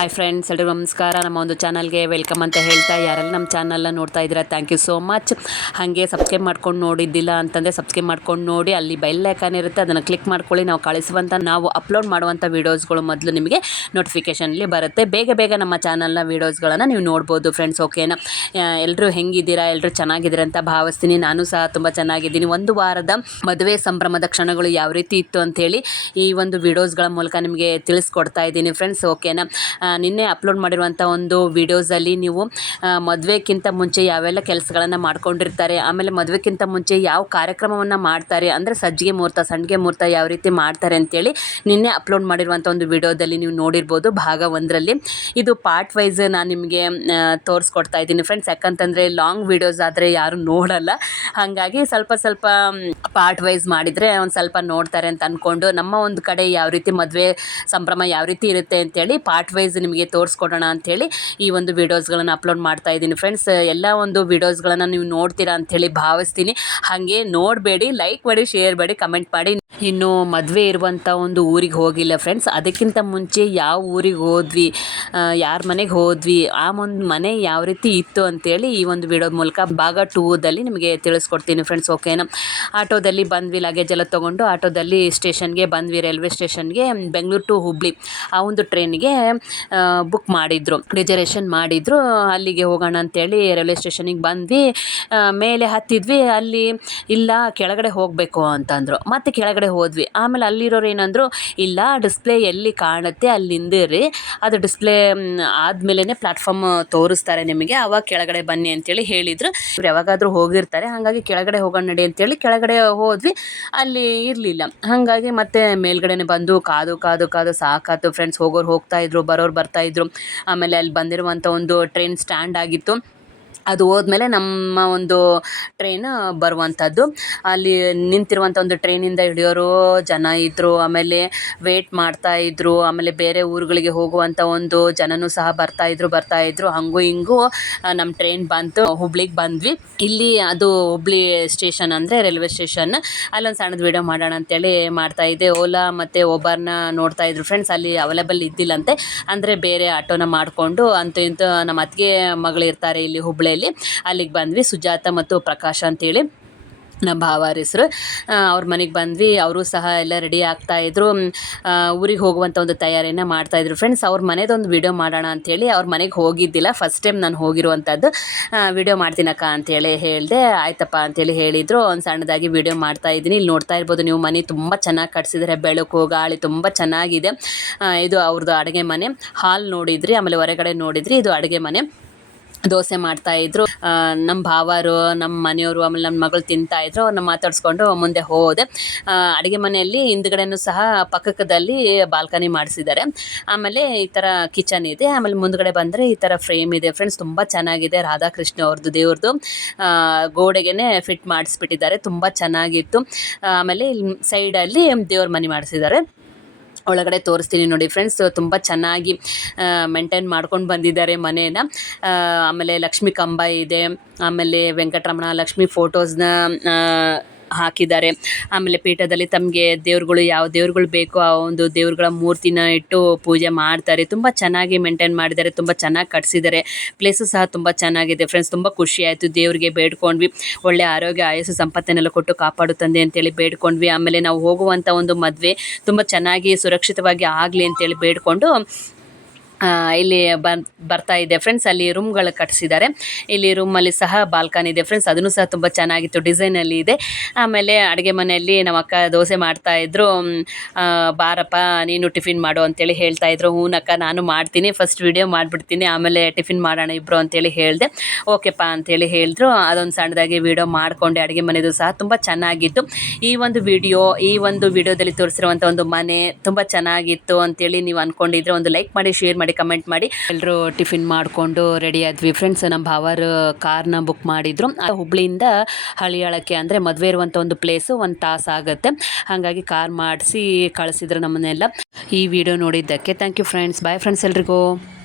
Hi friends ಎಲ್ರಿಗೂ ನಮಸ್ಕಾರ. ನಮ್ಮ ಒಂದು ಚಾನಲ್ಗೆ ವೆಲ್ಕಮ್ ಅಂತ ಹೇಳ್ತಾ ಯಾರೆಲ್ಲ ನಮ್ಮ ಚಾನಲ್ನ ನೋಡ್ತಾ ಇದ್ದೀರಾ ಥ್ಯಾಂಕ್ ಯು ಸೋ ಮಚ್ ಹಾಗೆ ಸಬ್ಸ್ಕ್ರೈಬ್ ಮಾಡ್ಕೊಂಡು ನೋಡಿದ್ದಿಲ್ಲ ಅಂತಂದರೆ ಸಬ್ಸ್ಕ್ರೈಬ್ ಮಾಡ್ಕೊಂಡು ನೋಡಿ, ಅಲ್ಲಿ ಬೆಲ್ ಐಕಾನ್ ಇರುತ್ತೆ, ಅದನ್ನು ಕ್ಲಿಕ್ ಮಾಡ್ಕೊಳ್ಳಿ, ನಾವು ಕಳಿಸುವಂಥ ನಾವು ಅಪ್ಲೋಡ್ ಮಾಡುವಂಥ ವೀಡಿಯೋಸ್ಗಳು ಮೊದಲು ನಿಮಗೆ ನೋಟಿಫಿಕೇಷನಲ್ಲಿ ಬರುತ್ತೆ. ಬೇಗ ಬೇಗ ನಮ್ಮ ಚಾನಲ್ನ ವೀಡಿಯೋಸ್ಗಳನ್ನು ನೀವು ನೋಡ್ಬೋದು ಫ್ರೆಂಡ್ಸ್ ಓಕೆನಾ ಎಲ್ಲರೂ ಹೆಂಗಿದ್ದೀರಾ ಎಲ್ಲರೂ ಚೆನ್ನಾಗಿದ್ದೀರಾ ಅಂತ ಭಾವಿಸ್ತೀನಿ. ನಾನು ಸಹ ತುಂಬ ಚೆನ್ನಾಗಿದ್ದೀನಿ. ಒಂದು ವಾರದ ಮದುವೆ ಸಂಭ್ರಮದ ಕ್ಷಣಗಳು ಯಾವ ರೀತಿ ಇತ್ತು ಅಂಥೇಳಿ ಈ ಒಂದು ವೀಡಿಯೋಸ್ಗಳ ಮೂಲಕ ನಿಮಗೆ ತಿಳಿಸ್ಕೊಡ್ತಾ ಇದ್ದೀನಿ ಫ್ರೆಂಡ್ಸ್ ಓಕೆನಾ ನಿನ್ನೆ ಅಪ್ಲೋಡ್ ಮಾಡಿರುವಂಥ ಒಂದು ವಿಡಿಯೋಸಲ್ಲಿ ನೀವು ಮದುವೆಗಿಂತ ಮುಂಚೆ ಯಾವೆಲ್ಲ ಕೆಲಸಗಳನ್ನು ಮಾಡ್ಕೊಂಡಿರ್ತಾರೆ, ಆಮೇಲೆ ಮದುವೆಗಿಂತ ಮುಂಚೆ ಯಾವ ಕಾರ್ಯಕ್ರಮವನ್ನು ಮಾಡ್ತಾರೆ, ಅಂದರೆ ಸಜ್ಜಿಗೆ ಮುಹೂರ್ತ, ಸಂಡಿಗೆ ಮುಹೂರ್ತ ಯಾವ ರೀತಿ ಮಾಡ್ತಾರೆ ಅಂತೇಳಿ ನಿನ್ನೆ ಅಪ್ಲೋಡ್ ಮಾಡಿರುವಂಥ ಒಂದು ವಿಡಿಯೋದಲ್ಲಿ ನೀವು ನೋಡಿರ್ಬೋದು ಭಾಗ ಒಂದರಲ್ಲಿ. ಇದು ಪಾರ್ಟ್ ವೈಸ್ ನಾನು ನಿಮಗೆ ತೋರಿಸ್ಕೊಡ್ತಾ ಇದ್ದೀನಿ ಫ್ರೆಂಡ್ಸ್ ಯಾಕಂತಂದರೆ ಲಾಂಗ್ ವೀಡಿಯೋಸ್ ಆದರೆ ಯಾರು ನೋಡಲ್ಲ. ಹಾಗಾಗಿ ಸ್ವಲ್ಪ ಸ್ವಲ್ಪ ಪಾರ್ಟ್ ವೈಸ್ ಮಾಡಿದರೆ ಒಂದು ಸ್ವಲ್ಪ ನೋಡ್ತಾರೆ ಅಂತ ಅಂದ್ಕೊಂಡು ನಮ್ಮ ಒಂದು ಕಡೆ ಯಾವ ರೀತಿ ಮದುವೆ ಸಂಭ್ರಮ ಯಾವ ರೀತಿ ಇರುತ್ತೆ ಅಂತೇಳಿ ಪಾರ್ಟ್ ವೈಸ್ ನಿಮಗೆ ತೋರಿಸ್ಕೊಡೋಣ ಅಂಥೇಳಿ ಈ ಒಂದು ವೀಡಿಯೋಸ್ಗಳನ್ನು ಅಪ್ಲೋಡ್ ಮಾಡ್ತಾ ಇದ್ದೀನಿ ಫ್ರೆಂಡ್ಸ್ ಎಲ್ಲ ಒಂದು ವೀಡಿಯೋಸ್ಗಳನ್ನು ನೀವು ನೋಡ್ತೀರಾ ಅಂಥೇಳಿ ಭಾವಿಸ್ತೀನಿ. ಹಾಗೆ ನೋಡಬೇಡಿ ಲೈಕ್ ಮಾಡಿ ಶೇರ್ ಮಾಡಿ ಕಮೆಂಟ್ ಮಾಡಿ. ಇನ್ನು ಮದುವೆ ಇರುವಂಥ ಒಂದು ಊರಿಗೆ ಹೋಗಿಲ್ಲ ಫ್ರೆಂಡ್ಸ್ ಅದಕ್ಕಿಂತ ಮುಂಚೆ ಯಾವ ಊರಿಗೆ ಹೋದ್ವಿ ಯಾರ ಮನೆಗೆ ಹೋದ್ವಿ, ಆ ಒಂದು ಮನೆ ಯಾವ ರೀತಿ ಇತ್ತು ಅಂತೇಳಿ ಈ ಒಂದು ವಿಡಿಯೋ ಮೂಲಕ ಭಾಗ ಟೂದಲ್ಲಿ ನಿಮಗೆ ತಿಳಿಸ್ಕೊಡ್ತೀನಿ ಫ್ರೆಂಡ್ಸ್ ಓಕೆನಾ ಆಟೋದಲ್ಲಿ ಬಂದ್ವಿ ಲಗೇಜ್ ಎಲ್ಲ ತೊಗೊಂಡು ಆಟೋದಲ್ಲಿ ಸ್ಟೇಷನ್ಗೆ ಬಂದ್ವಿ ರೈಲ್ವೆ ಸ್ಟೇಷನ್ಗೆ ಬೆಂಗಳೂರು ಟು ಹುಬ್ಳಿ ಆ ಒಂದು ಟ್ರೈನಿಗೆ ಬುಕ್ ಮಾಡಿದ್ರು ರಿಸರ್ವೇಷನ್ ಮಾಡಿದ್ರು. ಅಲ್ಲಿಗೆ ಹೋಗೋಣ ಅಂತೇಳಿ ರೈಲ್ವೆ ಸ್ಟೇಷನಿಗೆ ಬಂದ್ವಿ. ಮೇಲೆ ಹತ್ತಿದ್ವಿ. ಅಲ್ಲಿ, ಇಲ್ಲ, ಕೆಳಗಡೆ ಹೋಗಬೇಕು ಅಂತಂದರು. ಮತ್ತೆ ಕೆಳಗಡೆ ಹೋದ್ವಿ. ಆಮೇಲೆ ಅಲ್ಲಿರೋರು ಏನಂದ್ರು, ಇಲ್ಲ ಡಿಸ್ಪ್ಲೇ ಎಲ್ಲಿ ಕಾಣುತ್ತೆ ಅಲ್ಲಿ ನಿಂದಿರಿ ಅದು ಡಿಸ್ಪ್ಲೇ ಆದಮೇಲೆ ಪ್ಲಾಟ್ಫಾರ್ಮ್ ತೋರಿಸ್ತಾರೆ ನಿಮಗೆ. ಅವಾಗ ಕೆಳಗಡೆ ಬನ್ನಿ ಅಂತೇಳಿ ಹೇಳಿದರು. ಇವ್ರು ಯಾವಾಗಾದರೂ ಹೋಗಿರ್ತಾರೆ. ಹಾಗಾಗಿ ಕೆಳಗಡೆ ಹೋಗೋಣ ನಡಿ ಅಂತೇಳಿ ಕೆಳಗಡೆ ಹೋದ್ವಿ. ಅಲ್ಲಿ ಇರಲಿಲ್ಲ. ಹಾಗಾಗಿ ಮತ್ತೆ ಮೇಲ್ಗಡೆನೆ ಬಂದು ಕಾದು ಕಾದು ಕಾದು ಸಾಕಾತು. ಫ್ರೆಂಡ್ಸ್ ಹೋಗೋರು ಹೋಗ್ತಾ ಇದ್ರು, ಬರೋರು ಬರ್ತಾ ಇದ್ರು. ಆಮೇಲೆ ಅಲ್ಲಿ ಬಂದಿರುವಂಥ ಒಂದು ಟ್ರೈನ್ ಸ್ಟ್ಯಾಂಡ್ ಆಗಿತ್ತು. ಅದು ಹೋದ್ಮೇಲೆ ನಮ್ಮ ಒಂದು ಟ್ರೈನ್ ಬರುವಂಥದ್ದು. ಅಲ್ಲಿ ನಿಂತಿರುವಂಥ ಒಂದು ಟ್ರೈನಿಂದ ಹಿಡಿಯೋರು ಜನ ಇದ್ದರು ಆಮೇಲೆ ವೇಟ್ ಮಾಡ್ತಾ ಇದ್ದರು ಆಮೇಲೆ ಬೇರೆ ಊರುಗಳಿಗೆ ಹೋಗುವಂಥ ಒಂದು ಜನನೂ ಸಹ ಬರ್ತಾ ಇದ್ರು ಬರ್ತಾ ಇದ್ರು. ಹಂಗೂ ಹಿಂಗೂ ನಮ್ಮ ಟ್ರೈನ್ ಬಂತು, ಹುಬ್ಳಿಗೆ ಬಂದ್ವಿ. ಇಲ್ಲಿ ಅದು ಹುಬ್ಳಿ ಸ್ಟೇಷನ್ ಅಂದರೆ ರೈಲ್ವೆ ಸ್ಟೇಷನ್ ಅಲ್ಲೊಂದು ಸಣ್ಣದು ವೀಡಿಯೋ ಮಾಡೋಣ ಅಂತೇಳಿ ಮಾಡ್ತಾ ಇದ್ದೆ. ಓಲಾ ಮತ್ತು ಓಬರ್ನ ನೋಡ್ತಾ ಇದ್ರು ಫ್ರೆಂಡ್ಸ್ ಅಲ್ಲಿ ಅವೈಲೇಬಲ್ ಇದ್ದಿಲ್ಲಂತೆ. ಅಂದರೆ ಬೇರೆ ಆಟೋನ ಮಾಡಿಕೊಂಡು, ಅಂತೂ ಇಂತೂ ನಮ್ಮ ಅತ್ತಿಗೆ ಮಗಳು ಇರ್ತಾರೆ ಇಲ್ಲಿ ಹುಬ್ಳಿಯಲ್ಲಿ ಅಲ್ಲಿಗೆ ಬಂದ್ವಿ. ಸುಜಾತ ಮತ್ತು ಪ್ರಕಾಶ್ ಅಂತೇಳಿ ನಮ್ಮ ಭಾವಾರ ಹೆಸರು ಅವ್ರ ಮನೆಗೆ ಬಂದ್ವಿ. ಅವರು ಸಹ ಎಲ್ಲ ರೆಡಿ ಆಗ್ತಾಯಿದ್ರು ಊರಿಗೆ ಹೋಗುವಂಥ ಒಂದು ತಯಾರಿಯನ್ನು ಮಾಡ್ತಾಯಿದ್ರು ಫ್ರೆಂಡ್ಸ್ ಅವ್ರ ಮನೆದೊಂದು ವಿಡಿಯೋ ಮಾಡೋಣ ಅಂಥೇಳಿ ಅವ್ರ ಮನೆಗೆ ಹೋಗಿದ್ದಿಲ್ಲ. ಫಸ್ಟ್ ಟೈಮ್ ನಾನು ಹೋಗಿರುವಂಥದ್ದು ವಿಡಿಯೋ ಮಾಡ್ತೀನಕ್ಕ ಅಂತೇಳಿ ಹೇಳಿದೆ, ಆಯ್ತಪ್ಪ ಅಂತೇಳಿ ಹೇಳಿದರು. ಒಂದು ಸಣ್ಣದಾಗಿ ವಿಡಿಯೋ ಮಾಡ್ತಾ ಇದ್ದೀನಿ. ಇಲ್ಲಿ ನೋಡ್ತಾ ಇರ್ಬೋದು, ನೀವು ಮನೆ ತುಂಬ ಚೆನ್ನಾಗಿ ಕಟ್ಸಿದ್ದಾರೆ ಬೆಳಕು, ಗಾಳಿ ತುಂಬ ಚೆನ್ನಾಗಿದೆ. ಇದು ಅವ್ರದ್ದು ಅಡುಗೆ ಮನೆ. ಹಾಲ್ ನೋಡಿದ್ರಿ, ಆಮೇಲೆ ಹೊರಗಡೆ ನೋಡಿದ್ರಿ, ಇದು ಅಡುಗೆ ಮನೆ. ದೋಸೆ ಮಾಡ್ತಾಯಿದ್ರು ನಮ್ಮ ಭಾವರು ನಮ್ಮ ಮನೆಯವರು, ಆಮೇಲೆ ನನ್ನ ಮಗಳು ತಿಂತಾಯಿದ್ರು ಅವ್ರನ್ನ ಮಾತಾಡಿಸ್ಕೊಂಡು ಮುಂದೆ ಹೋದೆ. ಅಡುಗೆ ಮನೆಯಲ್ಲಿ ಹಿಂದ್ಗಡೆನೂ ಸಹ ಪಕ್ಕದಲ್ಲಿ ಬಾಲ್ಕನಿ ಮಾಡಿಸಿದ್ದಾರೆ. ಆಮೇಲೆ ಈ ಥರ ಕಿಚನ್ ಇದೆ. ಆಮೇಲೆ ಮುಂದ್ಗಡೆ ಬಂದರೆ ಈ ಥರ ಫ್ರೇಮ್ ಇದೆ. ಫ್ರೆಂಡ್ಸ್, ತುಂಬ ಚೆನ್ನಾಗಿದೆ. ರಾಧಾಕೃಷ್ಣ ಅವ್ರದ್ದು ದೇವ್ರದ್ದು ಗೋಡೆಗೆ ಫಿಟ್ ಮಾಡಿಸ್ಬಿಟ್ಟಿದ್ದಾರೆ. ತುಂಬ ಚೆನ್ನಾಗಿತ್ತು. ಆಮೇಲೆ ಇಲ್ಲಿ ಸೈಡಲ್ಲಿ ದೇವ್ರ ಮನೆ ಮಾಡಿಸಿದ್ದಾರೆ. ಒಳಗಡೆ ತೋರಿಸ್ತೀನಿ ನೋಡಿ ಫ್ರೆಂಡ್ಸ್ ತುಂಬ ಚೆನ್ನಾಗಿ ಮೇಂಟೈನ್ ಮಾಡ್ಕೊಂಡು ಬಂದಿದ್ದಾರೆ ಮನೇನ ಆಮೇಲೆ ಲಕ್ಷ್ಮೀ ಕಂಬ ಇದೆ. ಆಮೇಲೆ ವೆಂಕಟರಮಣ ಲಕ್ಷ್ಮಿ ಫೋಟೋಸ್ನ ಹಾಕಿದ್ದಾರೆ. ಆಮೇಲೆ ಪೀಠದಲ್ಲಿ ತಮಗೆ ದೇವ್ರುಗಳು ಯಾವ ದೇವ್ರುಗಳು ಬೇಕೋ ಆ ಒಂದು ದೇವ್ರುಗಳ ಮೂರ್ತಿನ ಇಟ್ಟು ಪೂಜೆ ಮಾಡ್ತಾರೆ. ತುಂಬ ಚೆನ್ನಾಗಿ ಮೇಂಟೈನ್ ಮಾಡಿದ್ದಾರೆ, ತುಂಬ ಚೆನ್ನಾಗಿ ಕಟ್ಸಿದ್ದಾರೆ. ಪ್ಲೇಸು ಸಹ ತುಂಬ ಚೆನ್ನಾಗಿದೆ ಫ್ರೆಂಡ್ಸ್ ತುಂಬ ಖುಷಿ ಆಯಿತು. ದೇವರಿಗೆ ಬೇಡ್ಕೊಂಡ್ವಿ. ಒಳ್ಳೆ ಆರೋಗ್ಯ, ಆಯಸ್ಸು, ಸಂಪತ್ತನ್ನೆಲ್ಲ ಕೊಟ್ಟು ಕಾಪಾಡು ತಂದೆ ಅಂತೇಳಿ ಬೇಡ್ಕೊಂಡ್ವಿ. ಆಮೇಲೆ ನಾವು ಹೋಗುವಂಥ ಒಂದು ಮದುವೆ ತುಂಬ ಚೆನ್ನಾಗಿ ಸುರಕ್ಷಿತವಾಗಿ ಆಗಲಿ ಅಂತೇಳಿ ಬೇಡ್ಕೊಂಡು ಇಲ್ಲಿ ಬರ್ತಾ ಇದೆ. ಫ್ರೆಂಡ್ಸ್ ಅಲ್ಲಿ ರೂಮ್ಗಳು ಕಟ್ಟಿಸಿದ್ದಾರೆ ಇಲ್ಲಿ ರೂಮಲ್ಲಿ ಸಹ ಬಾಲ್ಕನಿ ಇದೆ. ಫ್ರೆಂಡ್ಸ್ ಅದನ್ನು ಸಹ ತುಂಬ ಚೆನ್ನಾಗಿತ್ತು. ಡಿಸೈನಲ್ಲಿ ಇದೆ. ಆಮೇಲೆ ಅಡುಗೆ ಮನೆಯಲ್ಲಿ ನಮ್ಮ ಅಕ್ಕ ದೋಸೆ ಮಾಡ್ತಾ ಇದ್ರು. ಮ್, ಬಾರಪ್ಪ ನೀನು ಟಿಫಿನ್ ಮಾಡು ಅಂತೇಳಿ ಹೇಳ್ತಾ ಇದ್ರು. ಹೂನಕ್ಕ ನಾನು ಮಾಡ್ತೀನಿ. ಫಸ್ಟ್ ವಿಡಿಯೋ ಮಾಡಿಬಿಡ್ತೀನಿ. ಆಮೇಲೆ ಟಿಫಿನ್ ಮಾಡೋಣ ಇಬ್ಬರು ಅಂತೇಳಿ ಹೇಳಿದೆ. ಓಕೆಪ್ಪ ಅಂತೇಳಿ ಹೇಳಿದ್ರು. ಅದೊಂದು ಸಣ್ಣದಾಗಿ ವಿಡಿಯೋ ಮಾಡಿಕೊಂಡೆ. ಅಡುಗೆ ಮನೆಯದು ಸಹ ತುಂಬ ಚೆನ್ನಾಗಿತ್ತು. ಈ ಒಂದು ವಿಡಿಯೋ ಈ ಒಂದು ವಿಡಿಯೋದಲ್ಲಿ ತೋರಿಸಿರುವಂಥ ಒಂದು ಮನೆ ತುಂಬ ಚೆನ್ನಾಗಿತ್ತು ಅಂತೇಳಿ ನೀವು ಅಂದ್ಕೊಂಡಿದ್ರೆ ಒಂದು ಲೈಕ್ ಮಾಡಿ ಶೇರ್ ಮಾಡಿ. ಕಮೆಂಟ್ ಮಾಡಿ. ಎಲ್ಲರೂ ಟಿಫಿನ್ ಮಾಡಿಕೊಂಡು ರೆಡಿ ಆದ್ವಿ. ಫ್ರೆಂಡ್ಸ್ ನಮ್ಮ ಭಾವರು ಕಾರ್ನ ಬುಕ್ ಮಾಡಿದ್ರು. ಹುಬ್ಳಿಯಿಂದ ಹಳಿಯಾಳಕ್ಕೆ ಅಂದರೆ ಮದುವೆ ಇರುವಂಥ ಒಂದು ಪ್ಲೇಸು ಒಂದು ತಾಸು ಆಗುತ್ತೆ. ಹಾಗಾಗಿ ಕಾರ್ ಮಾಡಿಸಿ ಕಳಿಸಿದ್ರು ನಮ್ಮನ್ನೆಲ್ಲ. ಈ ವಿಡಿಯೋ ನೋಡಿದ್ದಕ್ಕೆ. Thank you friends bye friends ಎಲ್ರಿಗೂ.